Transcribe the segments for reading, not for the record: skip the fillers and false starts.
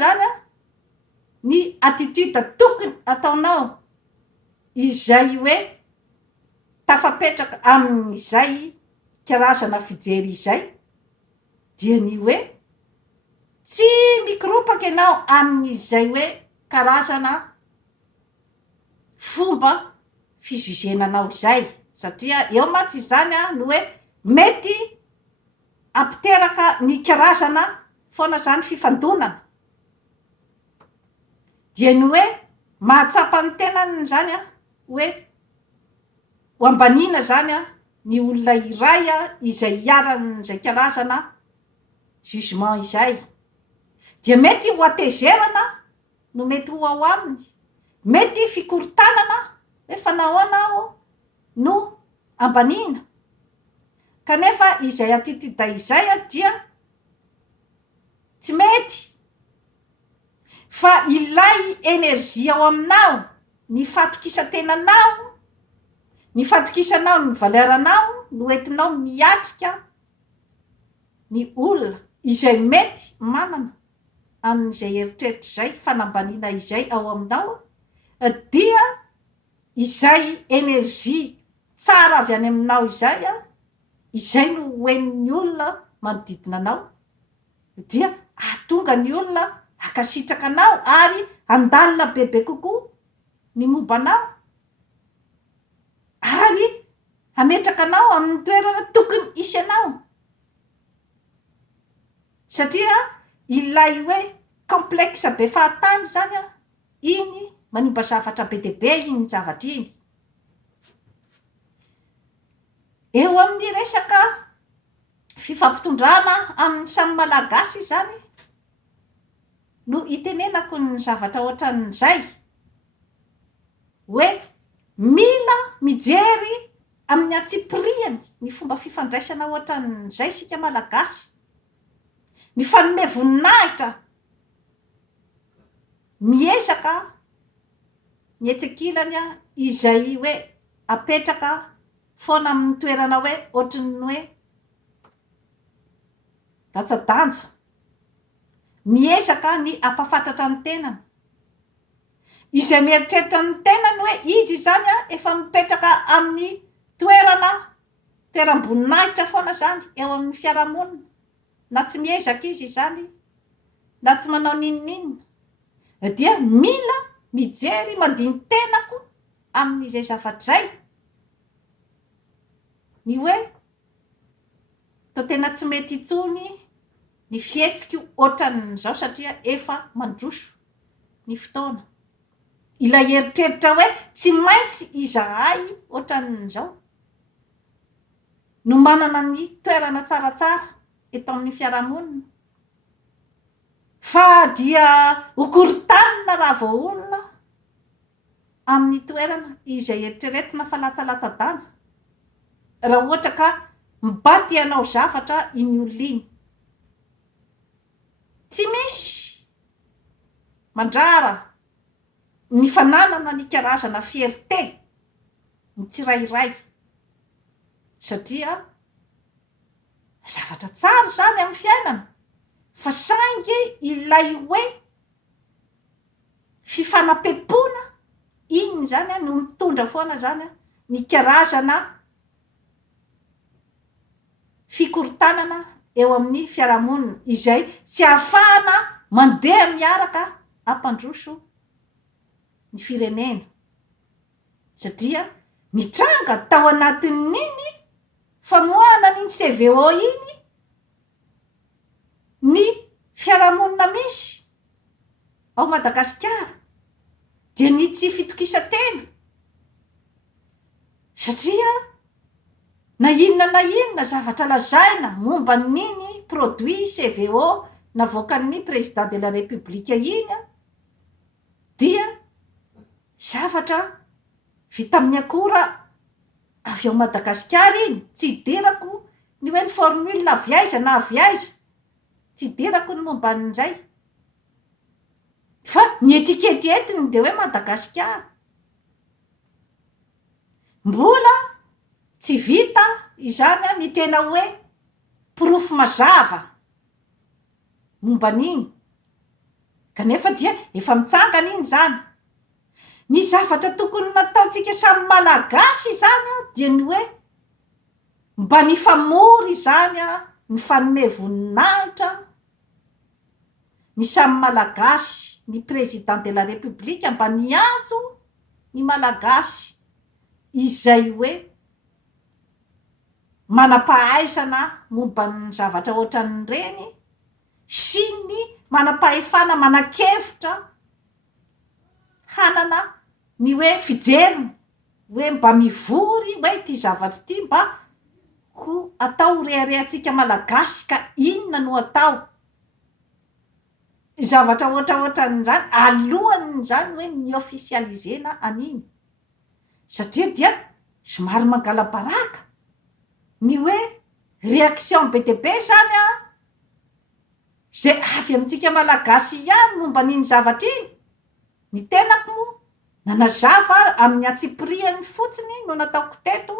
zany a ny attitude tokony ataonao izay hoe tafapetraka amin'izay karazana fijery izay dia ny hoe tsy mikoropaky ianao amin'izay hoe karazana fomba fizuzenanao izay satria eo matsy zany a no hoe mety ampiteraka ny karazana foana zany fifandonana dia ny hoe mahatsapa ny tenany zany a hoe ho ambanina zany a ny olona iray a izay iaran'izay karazana jugement izay dia mety ho atezerana no mety ho ao aminy mety fikorotanana hoe fanahoana aho no ambanina kanefa izay attitude izay a dia tsy mety fa ilay energie ao aminao ny fatokisan-tenanao ny fatokisanao ny valeranao no entinao miatrika ny olona izay mety manana amin'izay eritreritra izay fanambanina izay ao aminao dia izay energie tsara avy any aminao izay a izay no hoen'ny olona manodidina anao dia ahatonga ny olona akasitraka anao ary andalina bebe kokoa ny mombanao ary ametraka anao amin'ny toerana tokony isy anao satria ilay hoe complexe be fahatany zany a iny manimba zavatra be deabe iny ny zavatra iny eo amin'ny resaka fifampitondrana amin'ny samy malagasy zany no itenenako ny zavatra ohatran'izay hoe mila mijery amin'ny atsipiriany ny fomba fifandraisana ohatran'izay sika malagasy ny fanome voninahitra miezaka ny etsekilany a izay hoe apetraka foana amin'ny toerana hoe ohatrany hoe latsa-danja miezaka ny ampafantatra ny tenany izay mieritreritra ny tenany hoe izy zany a efa mipetraka amin'ny toeram-boninahitra foana zany eo amin'ny fiarahamonina na tsy miezaka izy zany na tsy manao ninoninona dia mila mijery mandiny tenako amin'izay zavatray ny hoe to tena tsy mety itsony ny fihetsika ohatran'izao satria efa mandroso ny fotoana ilay eritreritra hoe tsy maintsy izahay ohatran'izao no manana ny toerana tsaratsara eto amin'ny fiarahamonina fa dia hokorotanina raha vao olona amin'ny toerana izay eritreretina fa latsalatsa-danja raha ohatra ka mibaty ianao zavatra iny olona iny tsy misy mandrara ny fananana ny karazana fierté ny tsirairay satria zavatra tsara zany amin'ny fiainana fa saingy ilay hoe fifanapepona iny zany a no mitondra foana zany a ny karazana fikorotanana eo amin'ny fiarahamonina izay tsy ahafahana mandeha miaraka ampandroso ny firenena satria mitranga tao anatin'iny famoahana ny CVO iny ny fiarahamonina misy ao Madagasikara dia ny tsy fitokisa-tena satria na inona zavatra lazaina momba niny produit CVO navoakan'ny président de la république iny a dia zavatra vita amin'ny akora avy ao Madagasikara iny tsy idirako ny hoe ny formule avy aiza na avy aiza tsy idirako ny momba an'izay fa ny etikety entiny de hoe Madagasikara mbola tsy vita izany a ny tena hoe pirofo mazava momba an'iny kanefa dia efa mitsangana iny zany. Ny zavatra tokony nataontsika samy malagasy zany a dia ny hoe mba ny famory zany a ny fanome voninahitra ny samy malagasy, ny président de la république mba niantso ny malagasy izay hoe manam-pahaizana momba ny zavatra ohatran'ireny sy ny manam-pahefana manan-kevitra hanana ny hoe fijeriny hoe mba mivory hoe ty zavatra ty mba ho atao reharehantsika malagasy ka inona no atao. Zavatra ohatraohatran'izany alohan'izany hoe ny ofisializena aniny satria dia somary mangala-baraka ny hoe réaction be de be zany a zay avy amintsika malagasy ihany momba n'iny zavatra iny. Ny tenako moa nanazava amin'ny atsipriany fotsiny no nataoko teto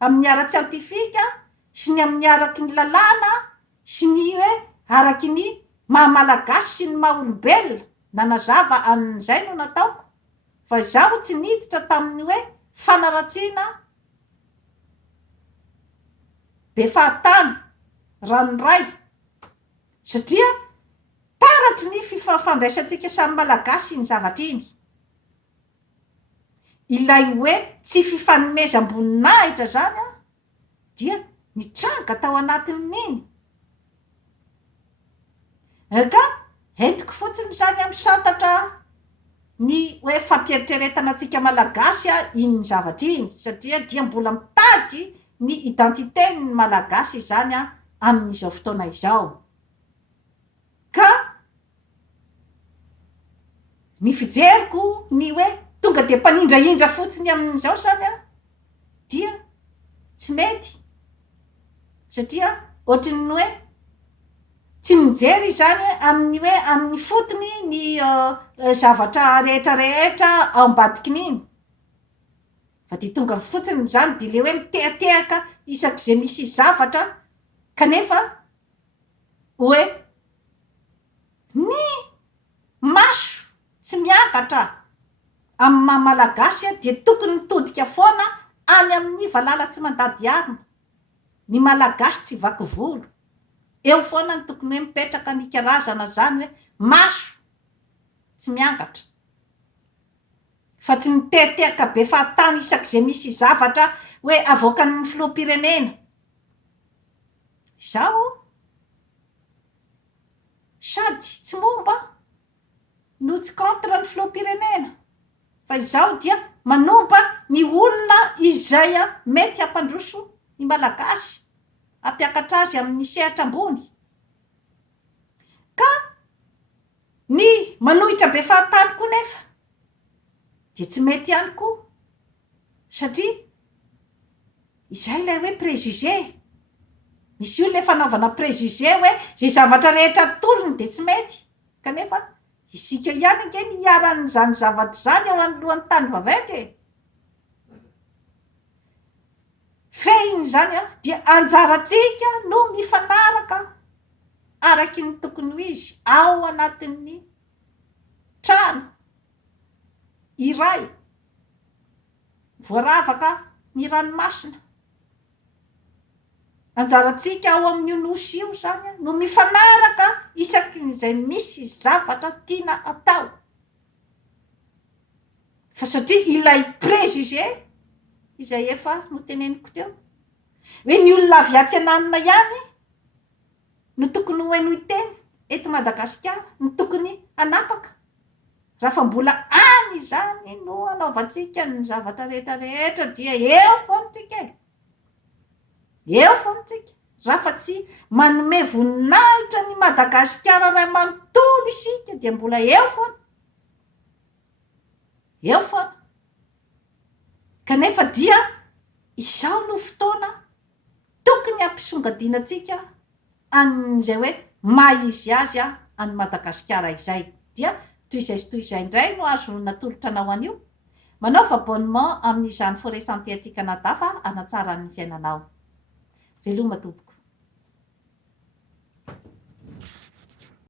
amin'ny ara-tsiantifika sy ny amin'ny araky ny lalàna sy ny hoe araky ny maha-malagasy sy ny maha-olombelona nanazava an'izay no nataoko fa zaho tsy niditra tamin'ny hoe fanaratsiana be fahatany ranoray satria taratry ny fifandraisantsika samy malagasy ny zavatra iny. Ilay hoe tsy fifanomezam-boninahitra zany a dia mitranga tao anatin'iny. Ka entiko fotsiny zany amin'ny santatra ny hoe fampietreretana antsika malagasy a iny zavatra iny satria dia mbola mitady ny identité ny malagasy zany a amin'izao fotoana izao. Ka ny fijeriko ny hoe tonga de mpanindraindra fotsiny amin'izao zany a dia tsy mety satria ohatriny hoe tsy mijery zany amin'ny hoe amin'ny fotony ny zavatra rehetrarehetra ao ambadikin'iny fa dia tonga fotsiny zany dia le hoe mitehatehaka isak'izay misy zavatra kanefa hoe ny maso tsy miakatra amin'ny maha-malagasy a dia tokony mitodika foana any amin'ny valala tsy mandady arina. Ny malagasy tsy vaky volo eo foana ny tokony hoe mipetraka ny karazana zany hoe maso tsy miangatra fa tsy mitehatehaka be fahatany isak'izay misy zavatra hoe avoakan'ny filoham-pirenena. Zaho sady tsy momba no tsy contre ny filoham-pirenena fa izaho dia manomba ny olona izay a mety hampandroso ny malagasy ampiakatra azy amin'ny sehatra ambony. Ka ny manohitra be fahatany koa nefa dia tsy mety ihany koa satria izay ilay hoe préjugé. Misy olona fanaovana préjugé hoe zay zavatra rehetra tolony dia tsy mety kanefa isika ihany ange ny iaran'izany zavatra zany ao anolohan'ny tany vaventy e. Fehiny zany a dia anjaratsika no mifanaraka araky ny tokony ho izy ao anatin'ny trano iray voaravaka ny ranomasina. Anjaratsika ao amin'ny nosy io zany no mifanaraka isak'izay misy zavatra tiana atao fa satria ilay préjugé izay efa noteneniko teo hoe ny olona avy Antsinanana ihany no tokony ho haino iteny eto Madagasikara no tokony hanapaka raha fa mbola any zany no anaovantsika ny zavatra rehetrarehetra dia eo foantsika eo foantsika raha fa tsy manome voninahitra ny Madagasikara raha manontolo isika dia mbola eo foana kanefa dia izao no fotoana tokony ampisongadinatsika an'izay hoe maizy azy a any Madagasikara izay. Dia toy izay sy toy izay indray no azo natolotra anao an'io. Manaova abonnement amin'izany forêt santé atika nadafa hanatsara ny fiainanao. Veloma tompoko.